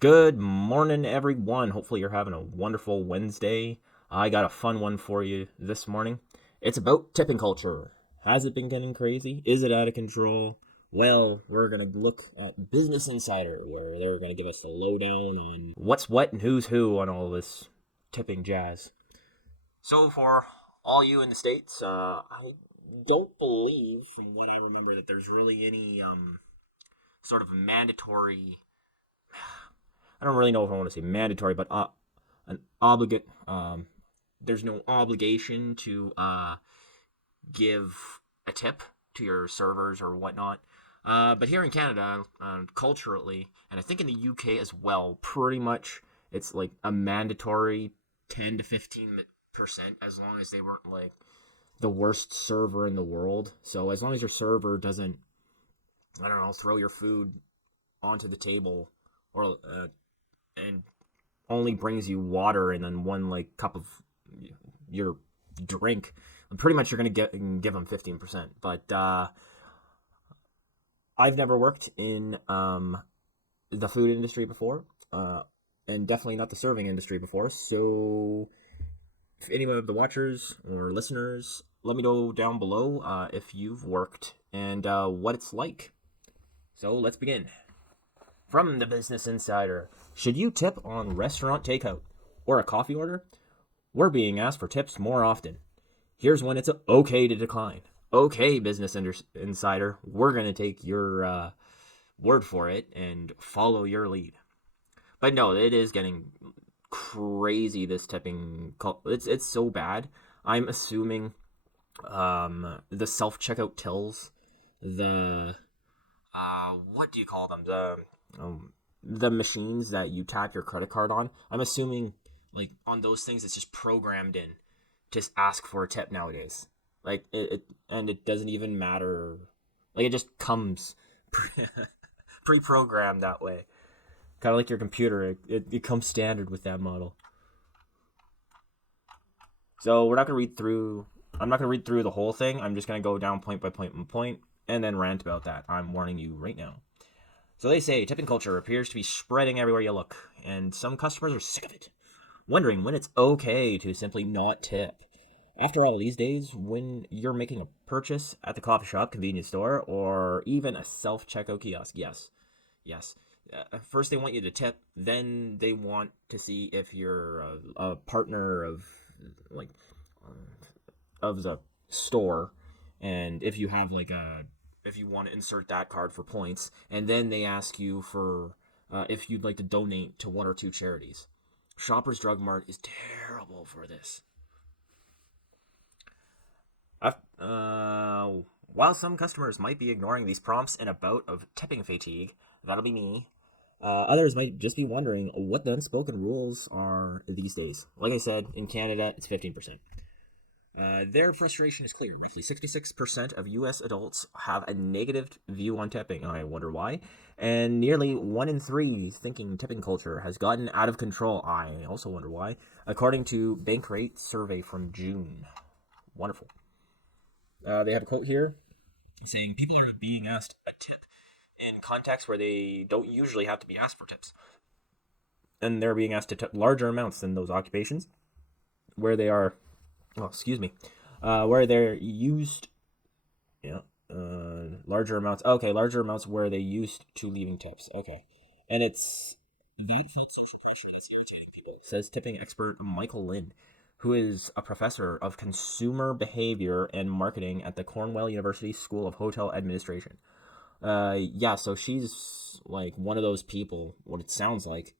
Good morning, everyone. Hopefully, you're having a wonderful Wednesday. I got a fun one for you this morning. It's about tipping culture. Has it been getting crazy? Is it out of control? Well, we're going to look at Business Insider, where they're going to give us the lowdown on what's what and who's who on all this tipping jazz. So, for all you in the States, I don't believe, from what I remember, that there's really any sort of mandatory. I don't really know if I want to say mandatory, but an obligate. There's no obligation to give a tip to your servers or whatnot. But here in Canada, culturally, and I think in the UK as well, pretty much it's like a mandatory 10 to 15% as long as they weren't like the worst server in the world. So as long as your server doesn't, I don't know, throw your food onto the table or and only brings you water and then one like cup of your drink, pretty much you're gonna give them 15%. But I've never worked in the food industry before, and definitely not the serving industry before. So, if any of the watchers or listeners, let me know down below if you've worked and what it's like. So let's begin. From the Business Insider, should you tip on restaurant takeout or a coffee order? We're being asked for tips more often. Here's when it's okay to decline. Okay, Business Insider, we're going to take your word for it and follow your lead. But no, it is getting crazy, this tipping. It's so bad. I'm assuming the self checkout tills, the what do you call them? The machines that you tap your credit card on. I'm assuming like on those things it's just programmed in to ask for a tip nowadays. Like and it doesn't even matter. Like it just comes pre-programmed that way. Kind of like your computer, it comes standard with that model. So we're not gonna read through. I'm not gonna read through the whole thing. I'm just gonna go down point by point and point, and then rant about that. I'm warning you right now. So they say tipping culture appears to be spreading everywhere you look, and some customers are sick of it, wondering when it's okay to simply not tip. After all, these days, when you're making a purchase at the coffee shop, convenience store, or even a self checkout kiosk, yes. First, they want you to tip, then they want to see if you're a partner of like of the store, and if you have like a if you want to insert that card for points, and then they ask you for if you'd like to donate to one or two charities. Shoppers Drug Mart is terrible for this. While some customers might be ignoring these prompts in a bout of tipping fatigue, that'll be me. Others might just be wondering what the unspoken rules are these days. Like I said, in Canada, it's 15%. Their frustration is clear. Roughly 66% of U.S. adults have a negative view on tipping. I wonder why. And nearly 1 in 3 thinking tipping culture has gotten out of control. I also wonder why. According to Bankrate survey from June. Wonderful. They have a quote here saying people are being asked a tip in contexts where they don't usually have to be asked for tips. And they're being asked to tip larger amounts than those occupations where they are, oh, excuse me, where they're used, yeah, larger amounts. Okay, larger amounts where they used to leaving tips. Okay. And it's that felt such a question as people, says tipping expert Michael Lind, who is a professor of consumer behavior and marketing at the Cornell University School of Hotel Administration. Yeah, so she's like one of those people, what it sounds like,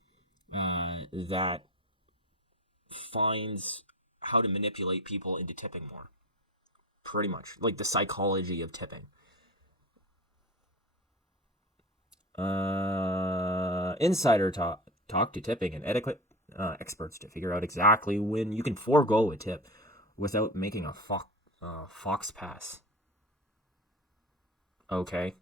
that finds how to manipulate people into tipping more. Pretty much. Like the psychology of tipping. Insider talk to tipping and etiquette experts to figure out exactly when you can forego a tip without making a fox pass. Okay.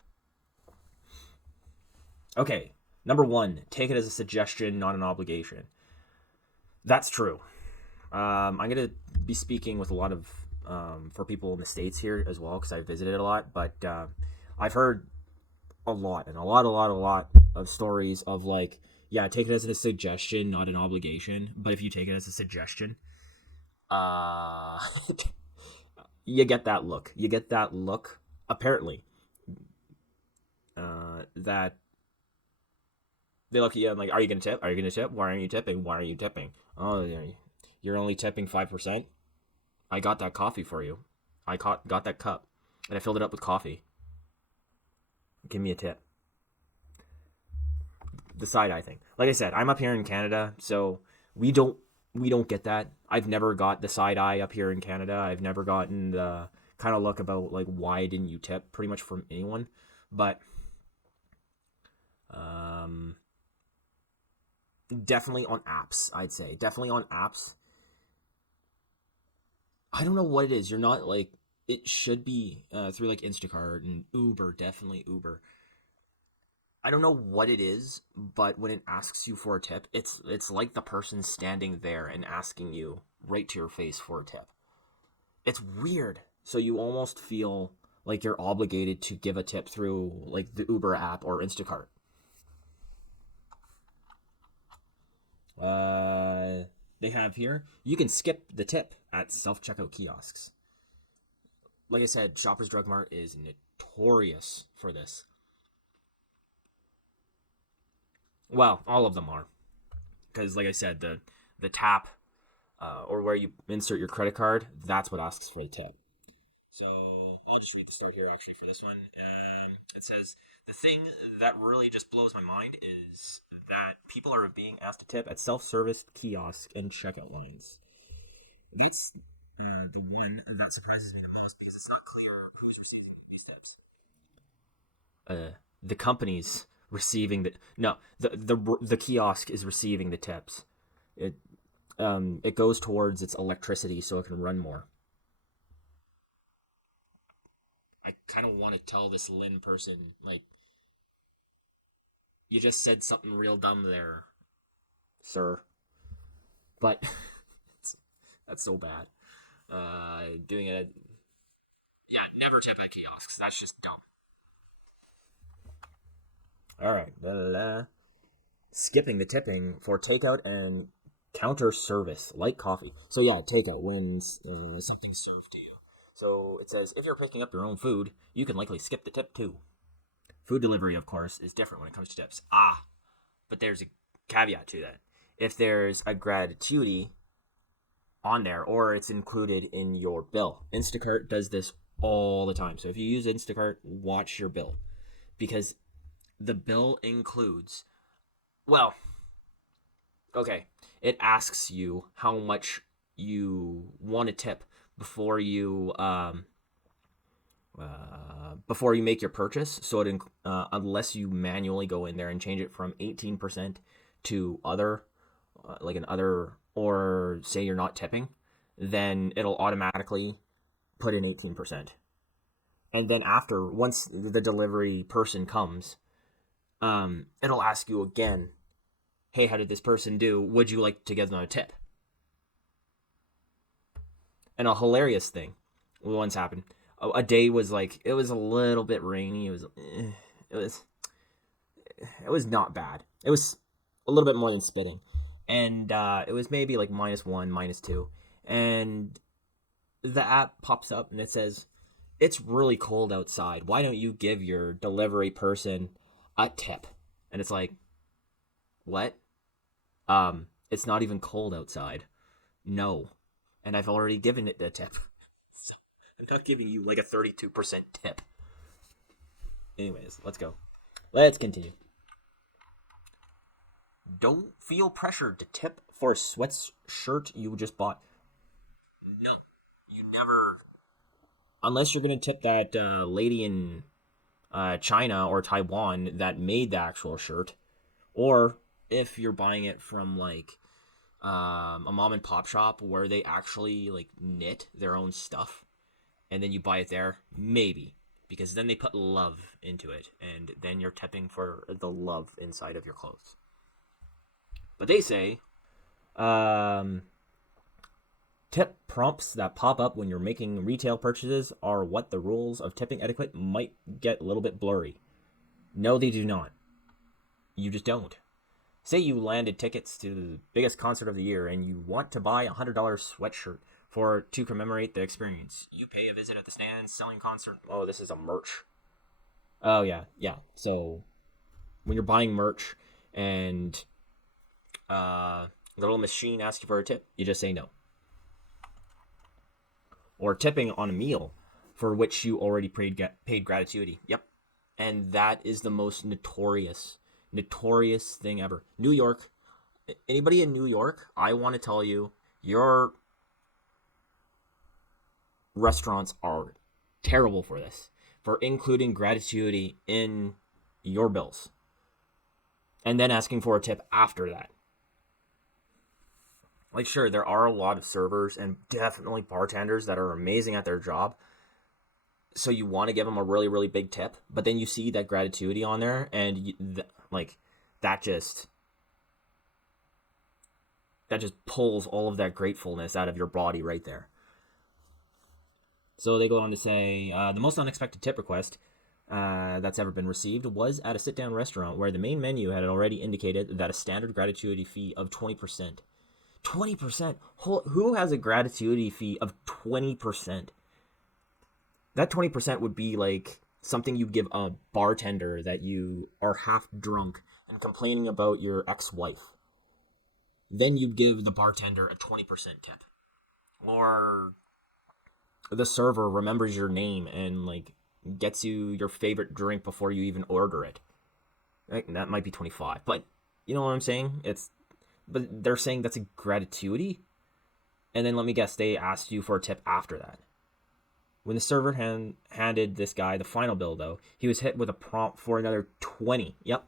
Okay. Number one, take it as a suggestion, not an obligation. That's true. I'm gonna be speaking with a lot of for people in the states here as well because I visited a lot, but I've heard a lot and a lot of stories of like, Yeah, take it as a suggestion, not an obligation. But if you take it as a suggestion, uh, you get that look. You get that look. Apparently, that they look at you and like, are you gonna tip? Are you gonna tip? Why aren't you tipping? Why are you tipping? Oh, you're only tipping 5%. I got that coffee for you. Got that cup, and I filled it up with coffee. Give me a tip. The side eye thing. Like I said, I'm up here in Canada, so we don't we don't get that. I've never got the side eye up here in Canada. I've never gotten the kind of look about like why didn't you tip pretty much from anyone. But um definitely on apps, I'd say. Definitely on apps. I don't know what it is. You're not like it should be through like Instacart and Uber, definitely Uber. I don't know what it is, but when it asks you for a tip, it's like the person standing there and asking you right to your face for a tip. It's weird. So you almost feel like you're obligated to give a tip through like the Uber app or Instacart. They have here you can skip the tip at self checkout kiosks. Like I said, Shoppers Drug Mart is notorious for this. Well, all of them are, because like I said, the tap or where you insert your credit card, that's what asks for the tip. So I'll just read the story here actually for this one. It says the thing that really just blows my mind is that people are being asked to tip at self-service kiosks and checkout lines. That's the one that surprises me the most because it's not clear who's receiving these tips. The company's receiving the no the kiosk is receiving the tips. It goes towards its electricity so it can run more. I kind of want to tell this Lynn person like you just said something real dumb there, sir. But that's so bad. Doing it. Yeah, never tip at kiosks. That's just dumb. All right. Skipping the tipping for takeout and counter service, like coffee. So yeah, takeout when something's served to you. So it says if you're picking up your own food, you can likely skip the tip too. Food delivery, of course, is different when it comes to tips. But there's a caveat to that. If there's a gratuity on there or it's included in your bill, Instacart does this all the time. So if you use Instacart, watch your bill because the bill includes, well, okay, it asks you how much you want to tip before you before you make your purchase. So unless you manually go in there and change it from 18% to other, like an other, or say you're not tipping, then it'll automatically put in 18%. And then once the delivery person comes, it'll ask you again, hey, how did this person do? Would you like to give them a tip? And a hilarious thing once happened. A day was like it was a little bit rainy. It was it was not bad. It was a little bit more than spitting, and it was maybe like -1, -2, and the app pops up and it says, "It's really cold outside. Why don't you give your delivery person a tip?" And it's like, what? It's not even cold outside. No, and I've already given it a tip. So I'm not giving you like a 32% tip. Anyways, let's go. Let's continue. Don't feel pressured to tip for a sweatshirt you just bought. No, you never. Unless you're gonna tip that lady in China or Taiwan that made the actual shirt, or if you're buying it from like a mom and pop shop where they actually like knit their own stuff, and then you buy it there, maybe because then they put love into it, and then you're tipping for the love inside of your clothes. But they say, um, tip prompts that pop up when you're making retail purchases are what the rules of tipping etiquette might get a little bit blurry. No, they do not. You just don't. Say you landed tickets to the biggest concert of the year and you want to buy a $100 sweatshirt to commemorate the experience. You pay a visit at the stands, selling concert. Oh, this is a merch. Oh yeah, yeah. So when you're buying merch and the little machine asks you for a tip, you just say no. Or tipping on a meal for which you already paid gratuity. Yep. And that is the most notorious thing ever. New York, anybody in New York, I want to tell you, your restaurants are terrible for this, for including gratuity in your bills and then asking for a tip after that. Like, sure, there are a lot of servers and definitely bartenders that are amazing at their job, so you want to give them a really, really big tip, but then you see that gratuity on there, and like that just pulls all of that gratefulness out of your body right there. So they go on to say the most unexpected tip request that's ever been received was at a sit-down restaurant where the main menu had already indicated that a standard gratuity fee of 20%. 20%? Who has a gratuity fee of 20%? That 20% would be like something you'd give a bartender that you are half drunk and complaining about your ex-wife. Then you'd give the bartender a 20% tip. Or the server remembers your name and like gets you your favorite drink before you even order it. That might be 25, but you know what I'm saying? But they're saying that's a gratuity, and then let me guess, they asked you for a tip after that. When the server handed this guy the final bill, though, he was hit with a prompt for another 20. Yep,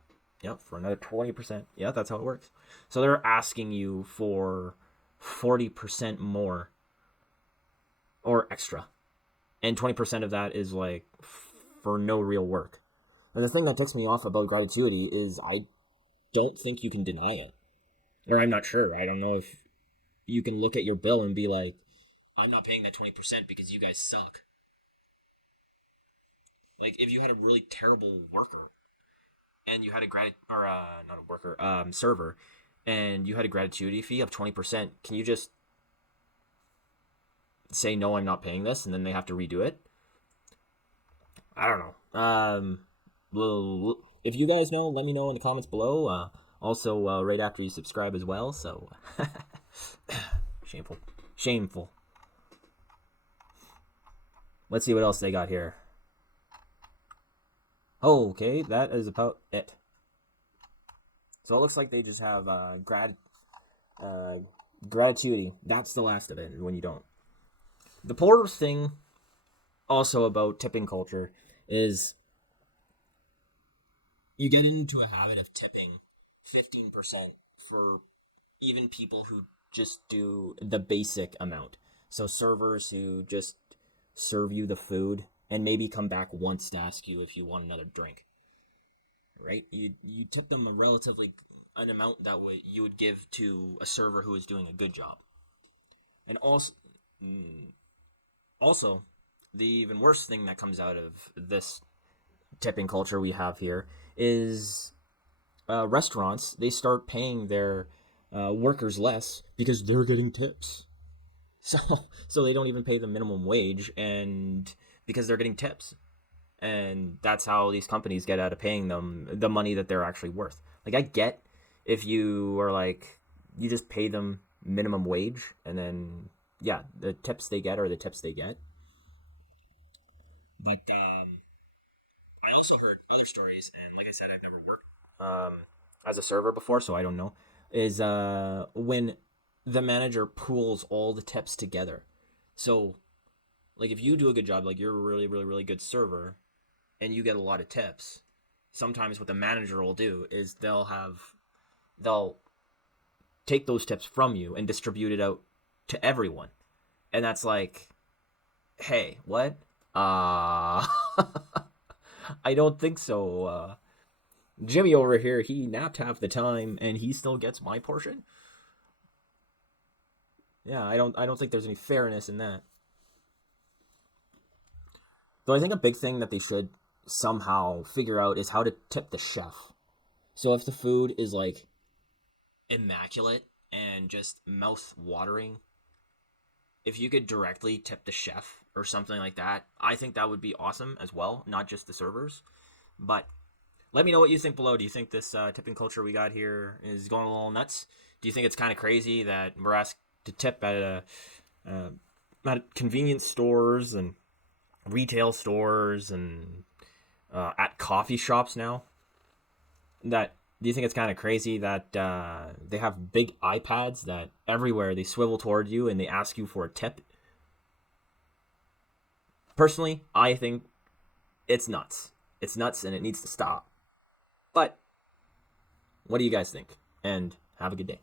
for another 20%. Yeah, that's how it works. So they're asking you for 40% more or extra, and 20% of that is like for no real work. And the thing that ticks me off about gratuity is I don't think you can deny it. Or I'm not sure. I don't know if you can look at your bill and be like, I'm not paying that 20% because you guys suck. Like, if you had a really terrible worker and you had server, and you had a gratuity fee of 20%, can you just say, no, I'm not paying this, and then they have to redo it? I don't know. If you guys know, let me know in the comments below. Also, right after you subscribe as well, so shameful. Let's see what else they got here. Oh, okay, that is about it. So it looks like they just have gratuity. That's the last of it when you don't. The poor thing also about tipping culture is you get into a habit of tipping 15% for even people who just do the basic amount. So servers who just serve you the food and maybe come back once to ask you if you want another drink. Right? You tip them an amount that you would give to a server who is doing a good job. And also, the even worse thing that comes out of this tipping culture we have here is restaurants, they start paying their workers less because they're getting tips. So they don't even pay the minimum wage, and because they're getting tips. And that's how these companies get out of paying them the money that they're actually worth. Like, I get if you are like, you just pay them minimum wage, and then, yeah, the tips they get are the tips they get. But I also heard other stories, and like I said, I've never worked as a server before, so I don't know, is when the manager pools all the tips together. So, like, if you do a good job, like you're a really, really, really good server, and you get a lot of tips, sometimes what the manager will do is they'll take those tips from you and distribute it out to everyone. And that's like, hey, what? I don't think so. Jimmy over here, he napped half the time and he still gets my portion. Yeah, I don't think there's any fairness in that. Though I think a big thing that they should somehow figure out is how to tip the chef. So if the food is like immaculate and just mouth watering if you could directly tip the chef or something like that. I think that would be awesome as well, not just the servers. But let me know what you think below. Do you think this tipping culture we got here is going a little nuts? Do you think it's kind of crazy that we're asked to tip uh, at convenience stores and retail stores and at coffee shops now? That do you think it's kind of crazy that they have big iPads that everywhere they swivel toward you and they ask you for a tip? Personally, I think it's nuts. It's nuts and it needs to stop. But what do you guys think? And have a good day.